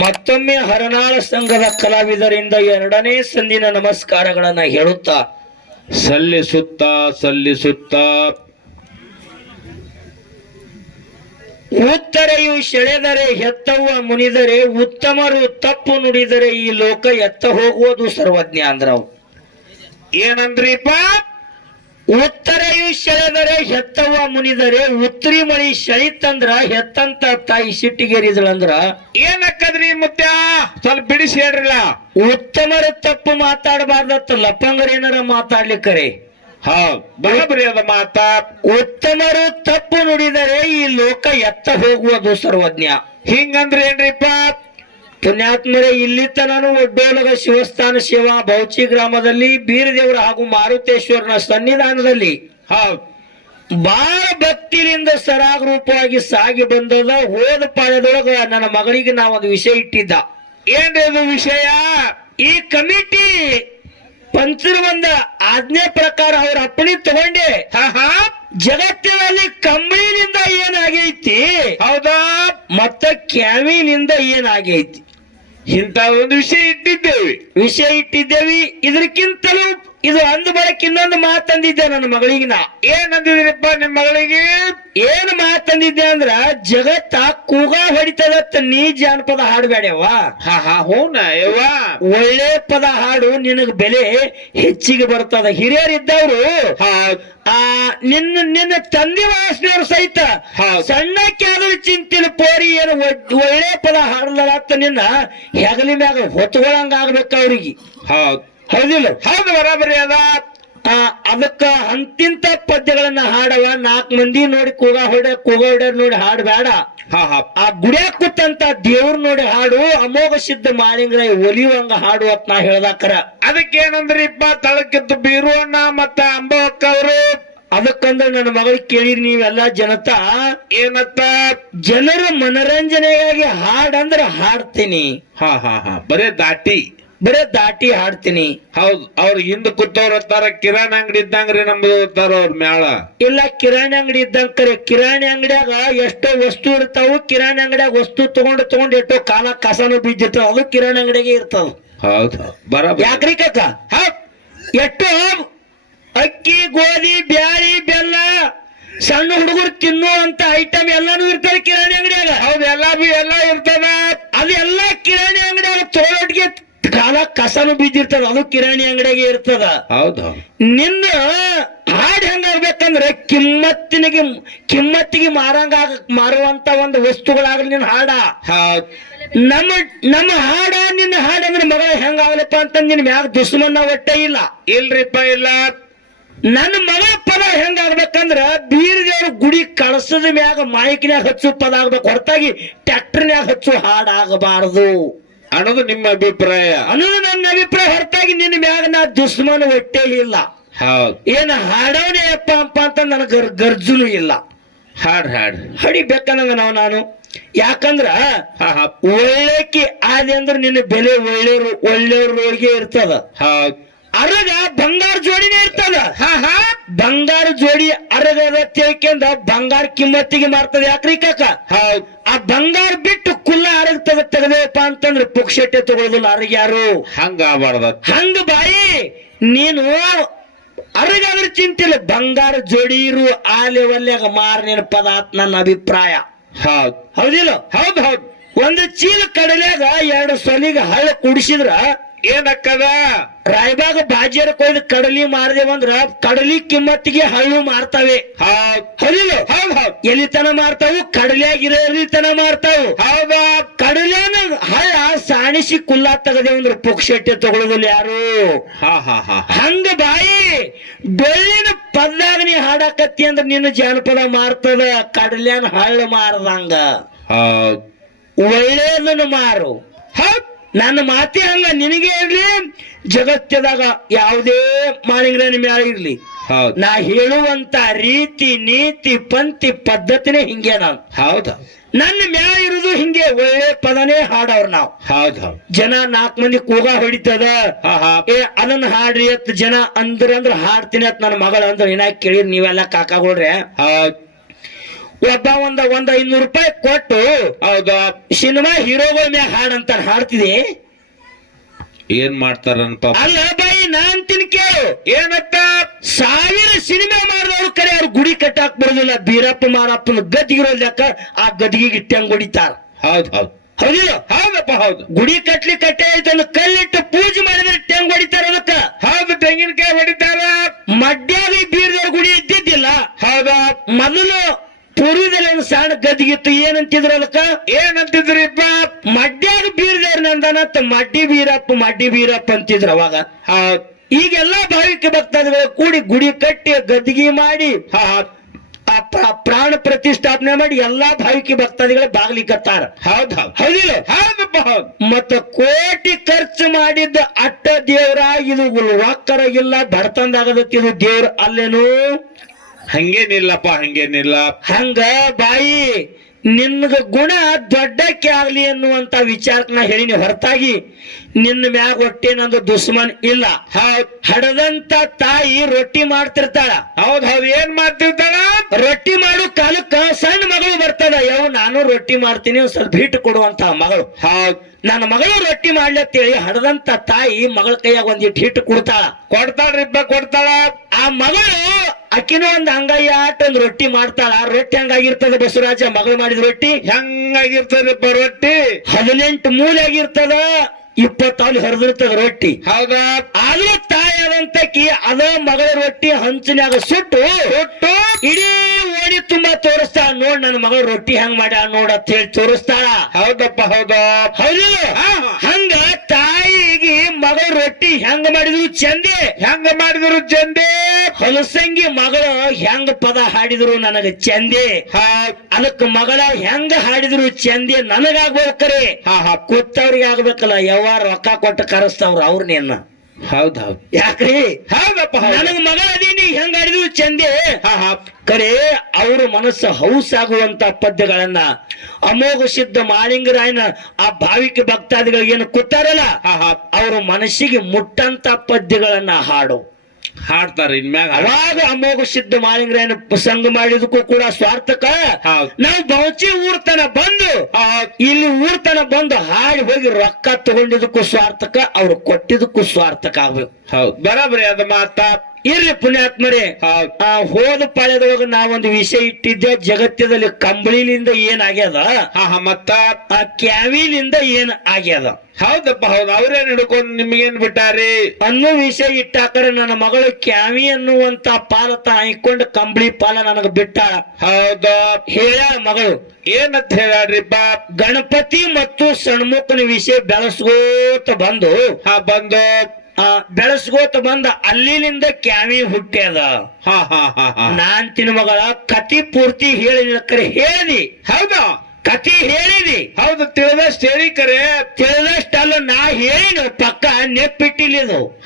ಮತ್ತೊಮ್ಮೆ ಹರನಾಳ ಸಂಘದ ಕಲಾವಿದರಿಂದ ಎರಡನೇ ಸಂದಿನ ನಮಸ್ಕಾರಗಳನ್ನ ಹೇಳುತ್ತಾ, ಸಲ್ಲಿಸುತ್ತ ಸಲ್ಲಿಸುತ್ತ. ಉತ್ತರೆಯು ಸೆಳೆದರೆ ಹೆತ್ತವ್ವ ಮುನಿದರೆ, ಉತ್ತಮರು ತಪ್ಪು ನುಡಿದರೆ ಈ ಲೋಕ ಎತ್ತ ಹೋಗುವುದು ಸರ್ವಜ್ಞ ಅಂದ್ರವು ಏನಂದ್ರಿಪ್ಪ? ಉತ್ತರೆಯು ಸೆಳೆದರೆ ಹೆತ್ತವ್ವ ಮುನಿದರೆ ಉತ್ತರಿ ಮಳಿ ಸೆಳಿತಂದ್ರ ಹೆತ್ತಂತ ತಾಯಿ ಸಿಟ್ಟಿಗೇರಿದಳಂದ್ರ ಏನಕ್ಕದ್ರಿ ಮುತ್ಯ? ಸ್ವಲ್ಪ ಬಿಡಿಸಿ ಹೇಳ್ರಲ್ಲ. ಉತ್ತಮರು ತಪ್ಪು ಮಾತಾಡಬಾರ್ದತ್ತ ಲಪ್ಪಂಗರ ಏನಾರ ಮಾತಾಡ್ಲಿಕ್ಕರೆ. ಹಾ ಬರಬರಿ ಅದ ಮಾತ ಉತ್ತಮರು ತಪ್ಪು ನುಡಿದರೆ ಈ ಲೋಕ ಎತ್ತ ಹೋಗುವುದು ಸರ್ವಜ್ಞ. ಹಿಂಗಂದ್ರೆ ಏನ್ರಿಪ್ಪ? ಪುಣ್ಯಾತ್ಮರೇ ಇಲ್ಲಿ ತನನು ಒಡ್ಡೋಲಗ ಶಿವಸ್ಥಾನ ಶಿವ ಬೌಚಿ ಗ್ರಾಮದಲ್ಲಿ ಬೀರದೇವರ ಹಾಗೂ ಮಾರುತೇಶ್ವರನ ಸನ್ನಿಧಾನದಲ್ಲಿ. ಹೌದು ಬಾಳ ಭಕ್ತಿಯಿಂದ ಸರಾಗ ರೂಪವಾಗಿ ಸಾಗಿ ಬಂದದ ಹೋದ ನನ್ನ ಮಗಳಿಗೆ ನಾವು ಒಂದು ವಿಷಯ ಇಟ್ಟಿದ್ದ. ಏನ್ರಿ ವಿಷಯ? ಈ ಕಮಿಟಿ ಪಂಚರವಂದ ಆಜ್ಞೆ ಪ್ರಕಾರ ಅವ್ರ ಅಪ್ಪಣೆ ತಗೊಂಡೆ. ಜಗತ್ತಿನಲ್ಲಿ ಕಂಬಳಿನಿಂದ ಏನಾಗೈತಿ? ಹೌದಾ? ಮತ್ತ ಕ್ಯಾವಿನಿಂದ ಏನಾಗೈತಿ? ಇಂತ ಒಂದು ವಿಷಯ ಇಟ್ಟಿದ್ದೇವೆ. ವಿಷಯ ಇಟ್ಟಿದ್ದೇವಿ ಇದಕ್ಕಿಂತಲೂ ಇದು ಅಂದ ಬಳಕ ಇನ್ನೊಂದು ಮಾತಂದಿದ್ದೆ ನನ್ನ ಮಗಳಿಗೆ ನಾ. ಏನಂದಿದ್ರಿಪ್ಪ ನಿಮ್ ಮಗಳಿಗೆ? ಏನ್ ಮಾತಂದಿದ್ದೆ ಅಂದ್ರ ಜಗತ್ತ ಕೂಗ ಹೊಡಿತದತ್ತ ನೀ ಜಾನಪದ ಹಾಡಬೇಡವ ಹಾ ಹಾ ಹೂನ ಯವ್ವ. ಒಳ್ಳೆ ಪದ ಹಾಡು ನಿನಗ ಬೆಲೆ ಹೆಚ್ಚಿಗೆ ಬರ್ತದ. ಹಿರಿಯರಿದ್ದವರು ಆ ನಿನ್ನ ನಿನ್ನ ತಂದೆ ವಾಸನೆಯವರು ಸಹಿತ ಸಣ್ಣಕ್ಕಾದ್ರೂ ಸಣ್ಣ ಕ್ಯಾಲರಿ ಚಿಂತಿನ ಪೋರಿ ಏನು ಒಳ್ಳೆ ಪದ ಹಾಡಲತ್ತ ನಿನ್ನ ಹೆಗಲಿ ಮ್ಯಾಗ ಹೊತ್ಕೊಳಂಗ ಆಗ್ಬೇಕ ಅವ್ರಿಗೆ. ಹೌದ್. ಹೌದಿಲ್ಲ. ಹೌದು ಬರಾಬರಿ ಅದ. ಅದಕ್ಕ ಅಂತಿಂತ ಪದ್ಯಗಳನ್ನ ಹಾಡವ. ನಾಲ್ಕು ಮಂದಿ ನೋಡಿ ಕೂಗ ಹೊಡ ಕೂಗ ಹೊಡ್ಯಾರ ನೋಡಿ ಹಾಡಬೇಡ. ಹಾ ಹಾ. ಆ ಗುಡಿಯಾಗ ಕೂತಂತ ದೇವ್ರ ನೋಡಿ ಹಾಡು ಅಮೋಘ ಸಿದ್ಧ ಮಾಳಿಂಗ್ರ ಒಲಿಯುವಂಗ ಹಾಡು ಅಂತ ನಾ ಹೇಳ್ದಾಕರ. ಅದಕ್ಕೇನಂದ್ರಿಪ್ಪ ತಳಕಿತ್ತು ಬೀರುವಣ್ಣ ಮತ್ತ ಅಂಬಕ್ಕ ಅವರು? ಅದಕ್ಕಂದ್ರೆ ನನ್ನ ಮಗಳಿಗೆ ಕೇಳಿರಿ ನೀವೆಲ್ಲ ಜನತಾ. ಏನತ್ತ? ಜನರ ಮನರಂಜನೆಗಾಗಿ ಹಾಡಂದ್ರ ಹಾಡ್ತೀನಿ. ಹಾ ಹಾ ಹಾ. ಬರೇ ದಾಟಿ. ಬರೇ ದಾಟಿ ಹಾಡ್ತೀನಿ. ಹೌದು. ಅವ್ರ ಹಿಂದ್ ಕೂತವ್ರ ಹತ್ತಾರ ಕಿರಾಣಿ ಅಂಗಡಿ ಇದ್ದಂಗ್ರಿ ನಮ್ದು ಹೋಗ್ತಾರ ಅವ್ರ ಮ್ಯಾಳ ಇಲ್ಲ ಕಿರಾಣಿ ಅಂಗಡಿ ಇದ್ದಂಗ ಕರೆ. ಕಿರಾಣಿ ಅಂಗಡಿಯಾಗ ಎಷ್ಟೋ ವಸ್ತು ಇರ್ತಾವು. ಕಿರಾಣಿ ಅಂಗಡಿಯಾಗ ವಸ್ತು ತಗೊಂಡು ತಗೊಂಡು ಎಷ್ಟೋ ಕಾಲ ಕಸನು ಬಿದ್ದಿರ್ತಾವ ಅದು ಕಿರಾಣಿ ಅಂಗಡಿಗೆ ಇರ್ತಾವ. ಹೌದು. ಬರಬ ಯಾಕ್ರಿ ಕಕ್ಕ ಎಷ್ಟೋ ಅಕ್ಕಿ ಗೋಧಿ ಬ್ಯಾಳಿ ಬೆಲ್ಲ. ಸಣ್ಣ ಹುಡುಗರು ತಿನ್ನುವಂತ ಐಟಮ್ ಎಲ್ಲಾನು ಇರ್ತದೆ ಕಿರಾಣಿ ಅಂಗಡಿಯಾಗ. ಹೌದು ಎಲ್ಲಾ ಬಿ ಎಲ್ಲಾ ಇರ್ತದ. ಅದೆಲ್ಲ ಕಿರಾಣಿ ಅಂಗಡಿಯಾಗ ತೋಳೊಟ್ಟಿಗೆ ಕಾಲ ಕಸನು ಬಿದ್ದಿರ್ತದ ಅದು ಕಿರಾಣಿ ಅಂಗಡಿಯಾಗೆ ಇರ್ತದ. ಹೌದು. ನಿನ್ನ ಹಾಡ್ ಹೆಂಗಾಗ್ಬೇಕಂದ್ರೆ ಕಿಮ್ಮತ್ತಿನಿಗೆ ಕಿಮ್ಮತ್ತಿಗೆ ಮಾರಂಗ ಮಾರುವಂತ ಒಂದು ವಸ್ತುಗಳಾಗಲಿ ನಿನ್ನ ಹಾಡ. ಹೌದ್. ನಮ್ಮ ನಮ್ಮ ಹಾಡ ನಿನ್ನ ಹಾಡ ಅಂದ್ರೆ ಮಗಳ ಹೆಂಗಾಗ್ಲಪ್ಪ ಅಂತ ನಿನ್ ಮ್ಯಾಗ ದುಶ್ಮನ ಒಟ್ಟೆ ಇಲ್ಲ. ಇಲ್ರಿಪ್ಪ ಇಲ್ಲ. ನನ್ನ ಮಗಳ ಪದ ಹೆಂಗಾಗ್ಬೇಕಂದ್ರ ಬೀರದೇವ್ರ ಗುಡಿ ಕಳಸದ ಮ್ಯಾಗ ಮಾಯಿಕಿನ್ಯಾಗ ಹಚ್ಚು ಪದ ಆಗ್ಬೇಕು. ಹೊರತಾಗಿ ಟ್ಯಾಕ್ಟರ್ನ್ಯಾಗ ಹಚ್ಚು ಹಾಡ್ ಆಗಬಾರದು ಅನ್ನೋದು ನಿಮ್ಮ ಅಭಿಪ್ರಾಯ. ಅನ್ನೋದು ನನ್ನ ಅಭಿಪ್ರಾಯ. ಹೊರತಾಗಿ ನಿನ್ನ ಮ್ಯಾಗ ನಾ ದುಸ್ಮಾನ ಒಟ್ಟೆ ಇಲ್ಲ. ಏನು ಏನ ಹಾಡವನೇ ಅಪ್ಪ ಅಪ್ಪ ಅಂತ ನನಗೆ ಗರ್ ಗರ್ಜುನು ಇಲ್ಲ. ಹಾಡ್ ಹಾಡ್. ಹಡಿಬೇಕನ್ನಂಗ ನಾವು ನಾನು. ಯಾಕಂದ್ರ ಒಳ್ಳೆಕಿ ಆದಿ ಅಂದ್ರೆ ನಿನ್ನ ಬೆಲೆ ಒಳ್ಳೆಯವ್ರು ಒಳ್ಳೆಯವ್ರಿಗೆ ಇರ್ತದ. ಹೌದ್. ಅರಗ ಬಂಗಾರ ಜೋಡಿನೇ ಇರ್ತದ. ಹಾ ಹಾ. ಬಂಗಾರ ಜೋಡಿ ಅರಗದ ತಿಳ್ಕೊಂಡ ಬಂಗಾರ ಕಿಮ್ಮತ್ತಿಗೆ ಮಾರ್ತದ ಯಾಕ್ರಿ ಕಾಕ? ಹೌದ್. ಆ ಬಂಗಾರ ಬಿಟ್ಟು ಕುಲ್ಲ ಅರಗ್ ತಗ ತೆಗದೇಪ್ಪ ಅಂತಂದ್ರೆ ಪುಕ್ಷಟೆ ತಗೊಳ್ಳೋದಿಲ್ಲ ಅರಗ ಯಾರು? ಹಂಗ ಆಗ್ಬಾರ್ದ. ಹಂಗ ಬಾಯಿ ನೀನು ಅರಗಾದ್ರ ಚಿಂತಿಲ್ಲ. ಬಂಗಾರ ಜೋಡಿರು ಆ ಲೆವೆಲ್ಯಾಗ ಮಾರ್ ನಿನ್ನ ಪದ ಅಂತ ನನ್ನ ಅಭಿಪ್ರಾಯ. ಹೌದು. ಹೌದಿಲ್ಲ? ಹೌದ್ ಹೌದ್. ಒಂದು ಚೀಲ ಕಡಲ್ಯಾಗ ಎರಡು ಸೊಲಿಗೆ ಹಳ್ಳ ಕುಡಿಸಿದ್ರ ಏನಕ್ಕದ? ರಾಯಬಾಗ ಬಾಜಿಯರ ಕೊಯ್ದು ಕಡಲಿ ಮಾರದೇವಂದ್ರ ಕಡಲಿ ಕಿಮ್ಮತ್ತಿಗೆ ಹಳ್ಳು ಮಾರ್ತಾವೆ. ಹೌದು. ಎಲಿತನ ಮಾರ್ತಾವು ಕಡಲಿಯಾಗಿರೋ ಎಲಿತನ ಮಾರ್ತಾವು. ಹೌದ? ಕಡಲ್ಯಾನ ಹಳ್ಳ ಸಾಣಿಸಿ ಕುಲ್ಲ ತಗದೇವಂದ್ರ ಪುಕ್ಷಟ್ಟೆ ತಗೊಳ್ಳೋದಿಲ್ಲ ಯಾರು? ಹಾ ಹಾ ಹಾ. ಹಂಗ ಬಾಯಿ ಬೆಳ್ಳಿನ ಪದ್ದಾಗ ನೀ ಹಾಡಾಕತ್ತಿ ಅಂದ್ರ ನಿನ್ನ ಜಾನಪದ ಮಾರ್ತದ ಕಡಲ್ಯಾನ ಹಳ್ಳ ಮಾರದಂಗ. ಒಳ್ಳೇದನ್ನು ಮಾರು. ಹೌದ್. ನನ್ನ ಮಾತಿ ಹಂಗ ನಿನಗೆ ಇರ್ಲಿ ಜಗತ್ತದಾಗ ಯಾವುದೇ ಮಾಳಿಂಗ್ರನ ಮ್ಯಾಲ ಇರ್ಲಿ. ಹೌದ್. ನಾ ಹೇಳುವಂತ ರೀತಿ ನೀತಿ ಪಂಕ್ತಿ ಪದ್ಧತಿನೇ ಹಿಂಗೆ ನಾನು. ಹೌದು. ನನ್ನ ಮ್ಯಾಲ ಇರುದು ಹಿಂಗೆ ಒಳ್ಳೆ ಪದನೇ ಹಾಡವ್ರ ನಾವು. ಹೌದ್. ಹೌದ್ ಜನ ನಾಲ್ಕು ಮಂದಿ ಕೂಗ ಹೊಡಿತದ. ಏ ಅದನ್ನ ಹಾಡ್ರಿ ಅತ್ ಜನ ಅಂದ್ರ ಅಂದ್ರ ಹಾಡ್ತೀನಿ ಅತ್ ನನ್ನ ಮಗಳ ಅಂದ್ರ ಏನಾಗ ಕೇಳಿರ್ ನೀವೆಲ್ಲ ಕಾಕಾಗೋಳ್ರೆ. ಹೌದ್. ಒಬ್ಬ ಒಂದ ಒಂದ ಐನೂರು ರೂಪಾಯಿ ಕೊಟ್ಟು ಹೌದಾ ಸಿನಿಮಾ ಹೀರೋಗಳ ಮ್ಯಾಗ ಹಾಡಂತಾರ ಹಾಡ್ತಿದೆ? ಏನ್ ಮಾಡ್ತಾರ ಅಲ್ಲ ಬಾಯಿ ನಾನ್ ತಿನ್ ಕೇಳು ಏನತ್ತ? ಸಾವಿರ ಸಿನಿಮಾ ಮಾಡಿದವ್ರು ಕರೆ ಅವ್ರು ಗುಡಿ ಕಟ್ಟಾಕ್ ಬರೋದಿಲ್ಲ. ಬೀರಪ್ಪ ಮಾರಪ್ಪನ ಗದ್ದಿಗಿರೋ ಲೆಕ್ಕ ಆ ಗದ್ದಿಗೆ ಟೆಂಗ್ ಹೊಡಿತಾರ. ಹೌದ್ ಹೌದು. ಹೌದಿಲ್ಲ? ಹೌದಪ್ಪ ಹೌದು. ಗುಡಿ ಕಟ್ಲಿ ಕಟ್ಟೆ ಇದನ್ನು ಕಲ್ಲಿಟ್ಟು ಪೂಜೆ ಮಾಡಿದ್ರೆ ಟೆಂಗ್ ಹೊಡಿತಾರ ಅದಕ್ಕ. ಹೌದು ತೆಂಗಿನಕಾಯಿ ಹೊಡಿತಾರ. ಮಡ್ಯಾಗ ಬೀರದವ್ರ ಗುಡಿ ಇದ್ದಿದ್ದಿಲ್ಲ. ಹೌದಾ. ಮೊದಲು ಒಂದು ಏನಂತಿದ್ರ ಅದಕ್ಕ? ಏನಂತಿದ್ರಿಪ್ಪ ಮಡ್ಯಾಗ ಬೀರದೇವ್ರ ನಂದನತ್ ಮಡ್ಡಿ ಬೀರಪ್ಪ ಮಡ್ಡಿ ಬೀರಪ್ಪ ಅಂತಿದ್ರ ಅವಾಗ. ಆ ಈಗೆಲ್ಲ ಭಾವಿಕ ಭಕ್ತಾದಿಗಳು ಕೂಡಿ ಗುಡಿ ಕಟ್ಟಿ ಗದ್ದಿಗೆ ಮಾಡಿ ಪ್ರಾಣ ಪ್ರತಿಷ್ಠಾಪನೆ ಮಾಡಿ ಎಲ್ಲಾ ಭಾವಿಕೆ ಭಕ್ತಾದಿಗಳು ಬಾಗ್ಲಿಕತ್ತಾರ ಹೌದ್ ಹೌದ್. ಹೌದಿಲ್ಲ? ಹೌದಪ್ಪ ಹೌದ್. ಮತ್ತ ಕೋಟಿ ಖರ್ಚು ಮಾಡಿದ್ದ ಅಟ್ಟ ದೇವ್ರ ಇದು ರೊಕ್ಕರ ಇಲ್ಲ ಬಡತಂದಾಗದತ್ತಿ ಇದು ದೇವ್ರ ಅಲ್ಲೇನು ಹಂಗೇನಿಲ್ಲಪ್ಪ ಹಂಗೇನಿಲ್ಲ. ಹಂಗ ಬಾಯಿ ನಿನ್ಗ ಗುಣ ದೊಡ್ಡಕ್ಕೆ ಆಗ್ಲಿ ಅನ್ನುವಂತ ವಿಚಾರಕ್ಕೆ ನಾ ಹೇಳಿನಿ. ಹೊರತಾಗಿ ನಿನ್ನ ಮ್ಯಾಗ ಹೊಟ್ಟೆ ನಂದು ದುಶ್ಮನ್ ಇಲ್ಲ. ಹೌದ್. ಹಡದಂತ ತಾಯಿ ರೊಟ್ಟಿ ಮಾಡ್ತಿರ್ತಾಳ. ಹೌದ್ ಹೌದ್. ಏನ್ ಮಾಡ್ತಿರ್ತಾಳ? ರೊಟ್ಟಿ ಮಾಡು ಕಾಲಕ್ಕ ಸಣ್ಣ ಮಗಳು ಬರ್ತದ. ಯಾವ ನಾನು ರೊಟ್ಟಿ ಮಾಡ್ತೀನಿ ಒಂದ್ ಸ್ವಲ್ಪ ಹಿಟ್ಟು ಕೊಡುವಂತ ಮಗಳು. ಹೌದ್. ನನ್ನ ಮಗಳು ರೊಟ್ಟಿ ಮಾಡ್ಲತ್ತೇಳಿ ಹಡದಂತ ತಾಯಿ ಮಗಳ ಕೈಯಾಗ ಒಂದಿಟ್ಟು ಹಿಟ್ಟು ಕೊಡ್ತಾಳ. ಕೊಡ್ತಾಳ್ರಿಪ್ಪ ಕೊಡ್ತಾಳ. ಆ ಮಗಳು ಅಕ್ಕಿನೂ ಒಂದು ಅಂಗೈಯ ಆಟ ಒಂದ್ ರೊಟ್ಟಿ ಮಾಡ್ತಾಳ. ರೊಟ್ಟಿ ಹಂಗಾಗಿರ್ತದ ಬಸವರಾಜ ಮಗಳು ಮಾಡಿದ ರೊಟ್ಟಿ? ಹೆಂಗಾಗಿರ್ತದಪ್ಪ ರೊಟ್ಟಿ? ಹದಿನೆಂಟು ಮೂಲೆ ಆಗಿರ್ತದ ಇಪ್ಪತ್ತಾಲು ಹರಿದಿರ್ತದ ರೊಟ್ಟಿ. ಹೌದಾ? ಆದ್ರೂ ಕಿ ಅದ ಮಗಳ ರೊಟ್ಟಿ ಹಂಚಿನಾಗ ಸುಟ್ಟು ಸುಟ್ಟು? ಇಡೀ ಓಡಿ ತುಂಬಾ ತೋರಿಸ್ತಾಳ. ನೋಡ್ ನನ್ನ ಮಗಳ ರೊಟ್ಟಿ ಹೆಂಗ್ ಮಾಡ್ಯಾಳ ನೋಡ ಅಂತ ಹೇಳಿ ತೋರಿಸ್ತಾಳ. ಹೌದಪ್ಪ ಹೌದಾ? ಹೌದು. ಹಂಗ ತಾಯಿಗೆ ಮಗಳ ರೊಟ್ಟಿ ಹೆಂಗ್ ಮಾಡಿದ್ರು ಚಂದೆ. ಹೆಂಗ ಮಾಡಿದ್ರು ಚಂದೆ? ಹೊಲಸಂಗಿ ಮಗಳ ಹೆಂಗ ಪದ ಹಾಡಿದ್ರು ನನಗ ಚಂದೆ. ಅದಕ್ಕೆ ಅದಕ್ಕ ಮಗಳ ಹೆಂಗ ಹಾಡಿದ್ರು ಚಂದೆ ನನಗಾಗ್ಬೇಕ್ರಿ. ಹಾ ಹಾ. ಕೂತವ್ರಿಗೆ ಆಗ್ಬೇಕಲ್ಲ ಯಾವ ರೊಕ್ಕ ಕೊಟ್ಟು ಕರೆಸ್ತಾವ್ರ ಅವ್ರನ್ನ ಹೌದ್ ಹೌದ್. ಯಾಕ್ರಿ? ಹೌದಪ್ಪ ಹೌದು. ನನಗ ಮಗಳ ಅದೀನಿ ಹೆಂಗ ಹಾಡಿದ್ರು ಚಂದೆ. ಹಾ ಹಾ. ಕರೆ ಅವ್ರ ಮನಸ್ಸು ಹೌಸಾಗುವಂತ ಪದ್ಯಗಳನ್ನ ಅಮೋಘ ಸಿದ್ಧ ಮಾಳಿಂಗರಾಯನ ಆ ಭಾವಿಕ ಭಕ್ತಾದಿಗಳಿಗೆ ಏನು ಕೂತಾರಲ್ಲ ಹಾ ಹಾ. ಅವ್ರ ಮನಸ್ಸಿಗೆ ಮುಟ್ಟಂತ ಪದ್ಯಗಳನ್ನ ಹಾಡು. ಹಾಡ್ತಾರ ಇನ್ಮ್ಯಾಗ ಅವಾಗ ಅಮೋಘ ಸಿದ್ಧ ಮಾಲಿಂಗರಾಯನ ಪ್ರಸಂಗ ಮಾಡಿದಕ್ಕೂ ಕೂಡ ಸ್ವಾರ್ಥಕ. ನಾವು ಬೌಚಿ ಊರ್ತನ ಬಂದು ಇಲ್ಲಿ ಊರ್ತನ ಬಂದು ಹಾಡಿ ಹೋಗಿ ರೊಕ್ಕ ತಗೊಂಡಿದ್ದಕ್ಕೂ ಸ್ವಾರ್ಥಕ ಅವ್ರು ಕೊಟ್ಟಿದ್ದಕ್ಕೂ ಸ್ವಾರ್ಥಕ ಆಗ್ಬೇಕು. ಹೌದು. ಬರಾಬರಿ ಅದ ಮಾತ ಇರ್ಲಿ ಪುಣ್ಯಾತ್ಮರೇ. ಆ ಹೋದ ಪಾಳ್ಯದೊಳಗ ನಾವೊಂದು ವಿಷಯ ಇಟ್ಟಿದ್ದೆ ಜಗತ್ತದಲ್ಲಿ ಕಂಬಳಿಲಿಂದ ಏನಾಗ್ಯದ ಆಗ್ಯದ? ಮತ್ತ? ಆ ಕ್ಯಾವಿಲಿಂದ ಏನ್ ಆಗ್ಯದ? ಹೌದಪ್ಪ ಹೌದು. ಅವ್ರೇನ್ ಹಿಡ್ಕೊಂಡು ನಿಮ್ಗೇನ್ ಬಿಟ್ಟಾರಿ? ಅನ್ನೋ ವಿಷಯ ಇಟ್ಟಾಕರೆ ನನ್ನ ಮಗಳು ಕ್ಯಾವಿ ಅನ್ನುವಂತ ಪಾಲ ಹಾಯ್ಕೊಂಡು ಕಂಬಳಿ ಪಾಲ ನನಗ ಬಿಟ್ಟಾಳ ಹೌದ. ಹೇಳ ಮಗಳು. ಏನಂತ ಹೇಳ್ಯಾಡ್ರಿಪ್ಪ ಗಣಪತಿ ಮತ್ತು ಸಣ್ಮುಖನ ವಿಷಯ ಬೆಳೆಸ್ಕೋತ ಬಂದು ಆ ಬಂದು. ಬೆಳೆಸ್ಕೋತ ಬಂದ ಅಲ್ಲಿನಿಂದ ಕ್ಯಾವಿ ಹುಟ್ಟ್ಯದ ಹಾ ಹಾ ಹಾ ಹಾ. ನಾನ್ ತಿನ್ನ ಮಗಳ ಕತಿ ಪೂರ್ತಿ ಹೇಳಿದ ಕರೆ ಹೇಳಿದಿ. ಹೌದಾ? ಕತಿ ಹೇಳಿದಿ. ಹೌದು ತಿಳಿದಷ್ಟು ಹೇಳಿ ಕರೆ. ತಿಳಿದಷ್ಟಲ್ಲ ನಾ ಹೇಳಿನ ಪಕ್ಕ ನೆಪ್ಪಿಟ್ಟಿಲ್ಲ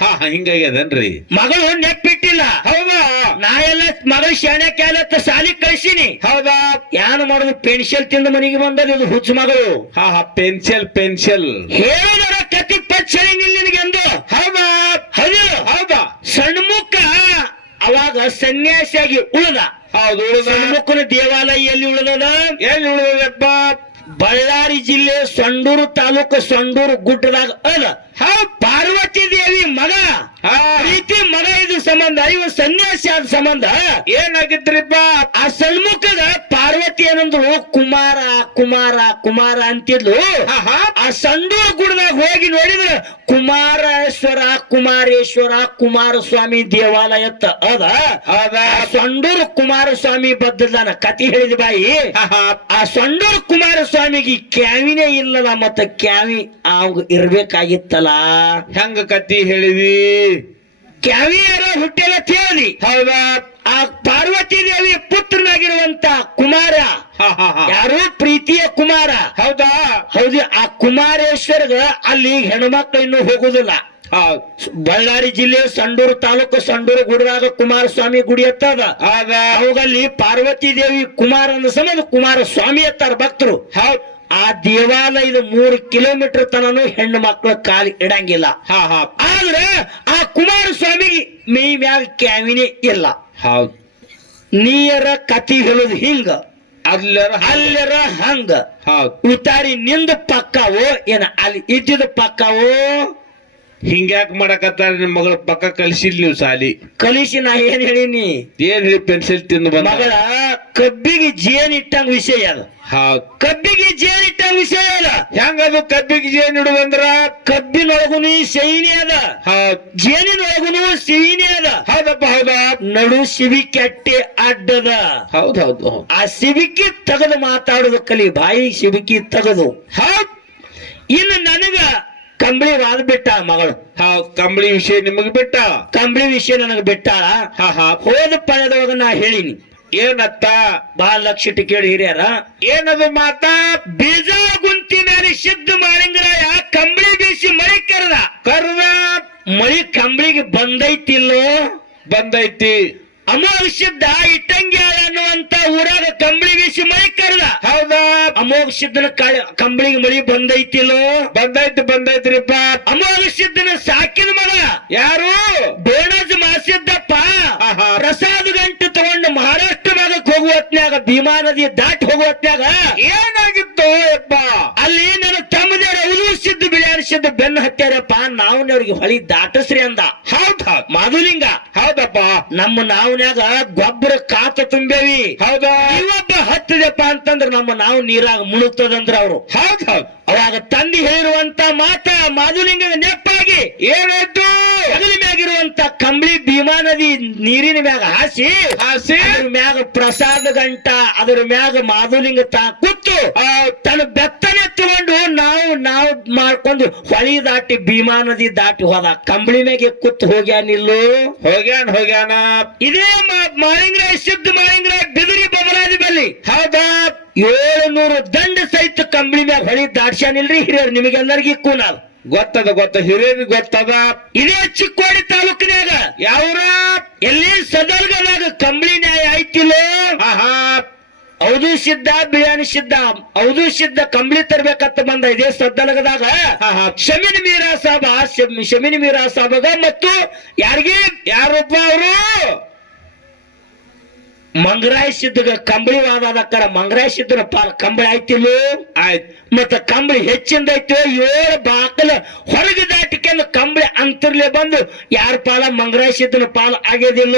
ಹಾ ಹಾ ಹಿಂಗಾಗ್ಯದನ್ರಿ? ಮಗಳು ನೆಪ್ಪಿಟ್ಟಿಲ್ಲ. ಹೌದಾ? ನಾ ಎಲ್ಲ ಮಗಳು ಶಾಣೆ ಕ್ಯಾಲತ್ತ ಸಾಲಿ ಕಳ್ಸಿನಿ. ಹೌದಾ? ಏನ್ ಮಾಡುದು? ಪೆನ್ಸಿಲ್ ತಿಂದ ಮನೆಗೆ ಬಂದದ ಇದು ಹುಚ್ಚ ಮಗಳು. ಹಾ ಹಾ ಪೆನ್ಸಿಲ್ ಪೆನ್ಸಿಲ್ ಹೇಳಿದರ ಕತಿ ನಿನಗೆಂದು ಹೌದಾ ಹೌದು ಹೌದಾ ಸಣ್ಮುಖ ಅವಾಗ ಸನ್ಯಾಸಿಯಾಗಿ ಉಳಿದ. ಹೌದು ಸಣ್ಮುಖನ ದೇವಾಲಯ ಎಲ್ಲಿ ಉಳಿದದ ಎಲ್ಲಿ ಉಳಿದಪ್ಪ ಬಳ್ಳಾರಿ ಜಿಲ್ಲೆ ಸೊಂಡೂರು ತಾಲೂಕು ಸೊಂಡೂರು ಗುಡ್ಡದಾಗ ಅದ. ಪಾರ್ವತಿ ದೇವಿ ಮಗ. ಪ್ರೀತಿ ಮಗ ಇದು ಸಂಬಂಧ ಇವ ಸನ್ಯಾಸಿ ಆದ ಸಂಬಂಧ. ಏನಾಗಿದ್ರಿಪ್ಪ? ಆ ಸಣ್ಮುಖದ ಪಾರ್ವತಿ ಏನಂದ್ರು ಕುಮಾರ ಕುಮಾರ ಕುಮಾರ ಅಂತಿದ್ಲು. ಆ ಸಂಡೂರ ಗುಡದಾಗ ಹೋಗಿ ನೋಡಿದ್ರ ಕುಮಾರೇಶ್ವರ ಕುಮಾರೇಶ್ವರ ಕುಮಾರಸ್ವಾಮಿ ದೇವಾಲಯತ್ತ. ಅದ ಸಂಡೂರು ಕುಮಾರಸ್ವಾಮಿ ಬದ್ದದಾನ ಕತಿ ಹೇಳಿದ ಬಾಯಿ. ಆ ಸಂಡೂರು ಕುಮಾರಸ್ವಾಮಿಗೆ ಕ್ಯಾವಿನೇ ಇಲ್ಲದ ಮತ್ತ ಕ್ಯಾವಿ ಅವ್ ಇರ್ಬೇಕಾಗಿತ್ತಲ್ಲ. ಹೆಂಗ ಕತ್ತಿ ಹೇಳಿದಿ? ಕ್ಯಾವಿ ಯಾರೋ ಹುಟ್ಟಿಲ್ಲ ಹೇಳಿ ಹೌದಾ? ಆ ಪಾರ್ವತಿ ದೇವಿ ಪುತ್ರನಾಗಿರುವಂತ ಕುಮಾರ. ಯಾರು? ಪ್ರೀತಿಯ ಕುಮಾರ. ಹೌದಾ? ಹೌದು ಆ ಕುಮಾರೇಶ್ವರ್ಗ ಅಲ್ಲಿ ಹೆಣ್ಮಕ್ಳು ಇನ್ನು ಹೋಗುದಿಲ್ಲ ಬಳ್ಳಾರಿ ಜಿಲ್ಲೆ ಸಂಡೂರು ತಾಲೂಕು ಸಂಡೂರು ಗುಡಿದಾಗ ಕುಮಾರಸ್ವಾಮಿ ಗುಡಿ ಎತ್ತದ ಆಗ ಅವುಗಲ್ಲಿ ಪಾರ್ವತಿ ದೇವಿ ಕುಮಾರ ಅಂದ ಕುಮಾರಸ್ವಾಮಿ ಎತ್ತಾರ ಭಕ್ತರು. ಹೌದ್. ಆ ದೇವಾಲಯದ ಮೂರು ಕಿಲೋಮೀಟರ್ ತನನು ಹೆಣ್ಣು ಮಕ್ಕಳ ಕಾಲು ಇಡಂಗಿಲ್ಲ. ಹಾ ಹಾ. ಆದ್ರೆ ಆ ಕುಮಾರಸ್ವಾಮಿಗೆ ಮೈ ಮ್ಯಾಗ ಕ್ಯಾವಿನೇ ಇಲ್ಲ. ಹೌದು. ನೀಯರ ಕತಿ ಹೇಳುದು ಹಿಂಗ. ಅಲ್ಲರ ಅಲ್ಲರ ಹಂಗ. ಹೌದು. ಉತಾರಿ ನಿಂದ ಪಕ್ಕಾವು ಏನ ಅಲ್ಲಿ ಇದ್ದಿದ ಪಕ್ಕಾವು? ಹಿಂಗ್ಯಾಕ್ ಮಾಡಕತ್ತಾರ ನಿಮ್ ಮಗಳ ಪಕ್ಕ ಕಲ್ಸಿಲ್ ನೀವು ಸಾಲಿ? ಕಲಿಸಿ ನಾ ಏನ್ ಹೇಳಿನಿ? ಏನ್ ಹೇಳಿ ಪೆನ್ಸಿಲ್ ತಿಂದು ಬಂದ? ಮಗಳ ಕಬ್ಬಿಗೆ ಜೇನ್ ಇಟ್ಟಂಗ ವಿಷಯ ಅದು. ಕಬ್ಬಿಗೆ ಜೇನಿಟ್ಟ ವಿಷಯ ಅದ ಹೆಂಗದು ಕಬ್ಬಿಗೆ ಜೇನ್ ಇಡುವಂದ್ರ ಕಬ್ಬಿನೊಳಗುನು ಸೈನಿ ಅದ. ಜೇನಿನ ಜೇನಿನೊಳಗುನು ಸಿಹಿನಿ ಅದ. ಹೌದಪ್ಪ ಹೌದ? ನಡು ಸಿವಿ ಕೆಟ್ಟಿ ಅಡ್ಡದ. ಹೌದೌದು ಹೌದು ಹೌದ್ ಆ ಸಿಬಿಕಿ ತಗದು ಮಾತಾಡುದು ಕಲಿ ಬಾಯಿ ಸಿಬಿಕಿ ತಗದು. ಹೌದ್. ಇನ್ನು ನನಗ ಕಂಬಳಿ ವಾದ ಬಿಟ್ಟ ಮಗಳು. ಹಾ ಕಂಬಳಿ ವಿಷಯ ನಿಮಗ್ ಬಿಟ್ಟ? ಕಂಬಳಿ ವಿಷಯ ನನಗೆ ಬಿಟ್ಟಾಳ. ಹಾ ಹಾ. ಹೋದ ಪದದೊಳಗ ನಾ ಹೇಳಿನಿ. ಏನತ್ತ ಬಾಳ ಲಕ್ಷ ಇಟ್ಟು ಕೇಳಿ ಹಿರಿಯರ? ಏನದು ಮಾತಾ? ಬೀಜ ಗುಂತಿನಲ್ಲಿ ಸಿದ್ಧ ಮಾಡಿಂಗ್ರಾಯ ಕಂಬಳಿ ಬೀಸಿ ಮಳಿ ಕರೆದ? ಕರ್ದ ಮಳಿ ಕಂಬಳಿಗೆ ಬಂದೈತಿಲ್ಲೋ? ಬಂದೈತಿ. ಅಮೋಘ ಸಿದ್ಧ ಇಟ್ಟಂಗಿ ಅನ್ನುವಂತ ಊರಾಗ ಕಂಬಳಿ ಬೀಸಿ ಮಳಿ ಕರೆದ? ಹೌದಾ? ಅಮೋಘ ಸಿದ್ಧನ ಕಂಬಳಿಗೆ ಮಳಿ ಬಂದೈತಿಲ್ಲೋ? ಬಂದೈತಿ ಬಂದೈತ್ರಿಪ್ಪ ಅಮೋಘ ಸಿದ್ಧನ ಸಾಕಿದ ಮಗ? ಯಾರು? ಬೇಣಜ್ ಮಾಸಿದ್ದಪ್ಪ. ಪ್ರಸಾದ ಗಂಟು ತಗೊಂಡು ಭಾಗಕ್ಕೆ ಹೊತ್ನ್ಯಾಗ ಭೀಮಾ ನದಿ ದಾಟಿ ಹೋಗುವ ಹೊತ್ನ್ಯಾಗ ಏನಾಗಿತ್ತು ಯಪ್ಪ? ಅಲ್ಲಿ ನನ್ನ ತಮ್ಮದೇ ಉದುರಿಸಿದ್ದು ಬಿಳಿಯಾರಿಸಿದ್ದು ಬೆನ್ನು ಹತ್ಯಾರಪ್ಪ. ನಾವನವ್ರಿಗೆ ಹೊಳಿ ದಾಟಸ್ರಿ ಅಂದ. ಹೌದ್ ಹೌದ್. ಮಾಧುಲಿಂಗ ಹೌದಪ್ಪ. ನಮ್ಮ ನಾವನ್ಯಾಗ ಗೊಬ್ಬರ ಕಾತ ತುಂಬೇವಿ ಹೌದಾ? ಇವೊಬ್ಬ ಹತ್ತದಪ್ಪ ಅಂತಂದ್ರ ನಮ್ಮ ನಾವು ನೀರಾಗ ಮುಳುಗ್ತದಂದ್ರ ಅವರು. ಹೌದ್ ಹೌದ್. ಅವಾಗ ತಂದಿ ಹೇಳಿರುವಂತ ಮಾತ ಮಾಧುಲಿಂಗ ನೆಪ್ಪಾಗಿ. ಏನಾಯ್ತು? ಮ್ಯಾಗಿರುವಂತ ಕಂಬಳಿ ಭೀಮಾ ನದಿ ನೀರಿನ ಮ್ಯಾಗ ಹಾಸಿ ಹಾಸಿ ಅದ್ರ ಮ್ಯಾಗ ಪ್ರಸಾದ ಗಂಟ ಅದರ ಮ್ಯಾಗ ಮಾಧುಲಿಂಗ ತಾ ಕೂತು ತನ್ನ ಬೆತ್ತನೆ ತಗೊಂಡು ನಾವು ನಾವು ಮಾಡ್ಕೊಂಡು ಹೊಳಿ ದಾಟಿ ಭೀಮಾ ನದಿ ದಾಟಿ ಹೋದ. ಕಂಬಳಿ ಮ್ಯಾಗೆ ಕೂತ್ ಹೋಗ್ಯಾನಿಲ್ಲೋ ಹೋಗ್ಯಾನ ಹೋಗ್ಯಾನ. ಇದೇ ಮಾಳಿಂಗ್ರ ಶುದ್ಧ ಸಿದ್ಧ ಮಾಳಿಂಗ್ರ ಬಿದಿರಿ ಬದಲಾದಿ ಬಲ್ಲಿ. ಹೌದಾ? ಏಳು ನೂರು ದಂಡ ಸಹಿತ ಕಂಬಳಿ ಮ್ಯಾಗ ಹೊಳಿ ದಾಟ್ಸ್ಯಾನಿಲ್ರಿ ಹಿರಿಯರು ನಿಮಗೆಲ್ಲರಿಗೂ ಕೂನಾಲ್. ಗೊತ್ತದ ಗೊತ್ತ ಹಿರಿಯರಿಗೆ ಗೊತ್ತದ. ಇದೇ ಚಿಕ್ಕೋಡಿ ತಾಲೂಕಿನಾಗ ಯಾವ್ರ? ಎಲ್ಲಿ? ಸದರ್ಗದಾಗ ಕಂಬಳಿ ನ್ಯಾಯ ಆಯ್ತಿಲ್ಲೋ ಆಹಾ. ಹೌದು ಸಿದ್ಧ ಬಿರಿಯಾನಿ ಸಿದ್ಧ. ಹೌದು ಸಿದ್ಧ ಕಂಬಳಿ ತರ್ಬೇಕಂತ ಬಂದ ಇದೇ ಸದ್ದಲಗದಾಗ ಶಮಿನ್ ಮೀರಾ ಸಾಬ ಶಮಿನ್ ಶಮೀನ್ ಮೀರಾ ಸಾಬಗ ಮತ್ತು ಯಾರಿಗೆ? ಯಾರೊಬ್ಬ ಅವರು? ಮಂಗರಾಯ ಸಿದ್ಧಗ ಕಂಬಳಿ ವಾದಕರ ಮಂಗರಾಯ ಸಿದ್ಧನ ಪಾಲ ಕಂಬಳಿ ಆಯ್ತಿಲ್ಲ? ಆಯ್ತು. ಮತ್ತ ಕಂಬಳಿ ಹೆಚ್ಚಿಂದ ಐತೆ ಏಳು ಬಾಕಲ ಹೊರಗೆ ದಾಟಿಕೊಂಡು ಕಂಬಳಿ ಅಂತರ್ಲೆ ಬಂದು ಯಾರ ಪಾಲ ಮಂಗರಾಯ ಸಿದ್ಧನ ಪಾಲ ಆಗ್ಯದಿಲ್ಲ?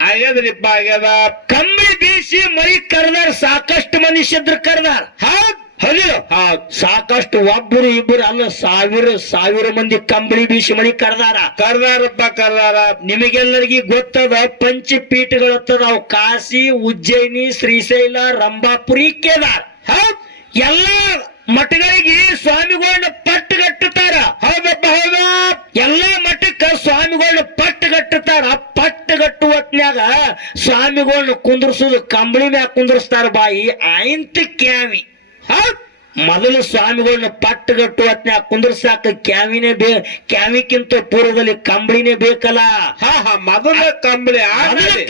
ಆಗ್ಯದ್ರಿಪ್ಪ ಆಗ್ಯದ. ಕಂಬಳಿ ಬೀಸಿ ಮರಿ ಕರೆದಾರ ಸಾಕಷ್ಟು ಮನುಷ್ಯದ್ರ ಕರೆದಾರ. ಹೌದ್. ಹೌದಿಲ್ಲ ಆ ಸಾಕಷ್ಟು ಒಬ್ಬರು ಇಬ್ಬರು ಅಲ್ಲ ಸಾವಿರ ಸಾವಿರ ಮಂದಿ ಕಂಬಳಿ ಬೀಸಿ ಮಳಿ ಕರ್ದಾರ. ಕರ್ದಾರಪ್ಪ ಕರ್ದಾರ. ನಿಮಗೆಲ್ಲರಿಗೆ ಗೊತ್ತದ ಪಂಚಪೀಠಗಳತ್ತದ ಅವು ಕಾಶಿ ಉಜ್ಜಯಿನಿ ಶ್ರೀಶೈಲ ರಂಭಾಪುರಿ ಕೇದಾರ್. ಹೌದ್. ಎಲ್ಲ ಮಠಗಳಿಗೆ ಸ್ವಾಮಿಗಳನ್ನ ಪಟ್ಟುಗಟ್ಟುತ್ತಾರ. ಹೌದಪ್ಪ ಹೌದ. ಎಲ್ಲಾ ಮಠಕ್ಕ ಸ್ವಾಮಿಗಳನ್ನ ಪಟ್ಟು ಕಟ್ಟುವತ್ತೆ ಹೊತ್ನ್ಯಾಗ ಸ್ವಾಮಿಗಳನ್ನ ಕುಂದ್ರಸುದು ಕಂಬಳಿ ಮ್ಯಾಗ ಕುಂದ್ರಸ್ತಾರ ಬಾಯಿ ಆಯ್ತು ಕ್ಯಾವಿ ಹೌದ್ ಮೊದಲು ಸ್ವಾಮಿಗಳನ್ನ ಪಟ್ಟುಗಟ್ಟು ಹೊತ್ನ್ಯಾಗ ಕುಂದ್ರಸಾಕ ಕ್ಯಾವಿನೇ ಬೇ ಕ್ಯಾವಿಕ್ಕಿಂತ ಪೂರ್ವದಲ್ಲಿ ಕಂಬಳಿನೇ ಬೇಕಲ್ಲ. ಹಾ ಹಾ ಮೊದಲ ಕಂಬಳಿ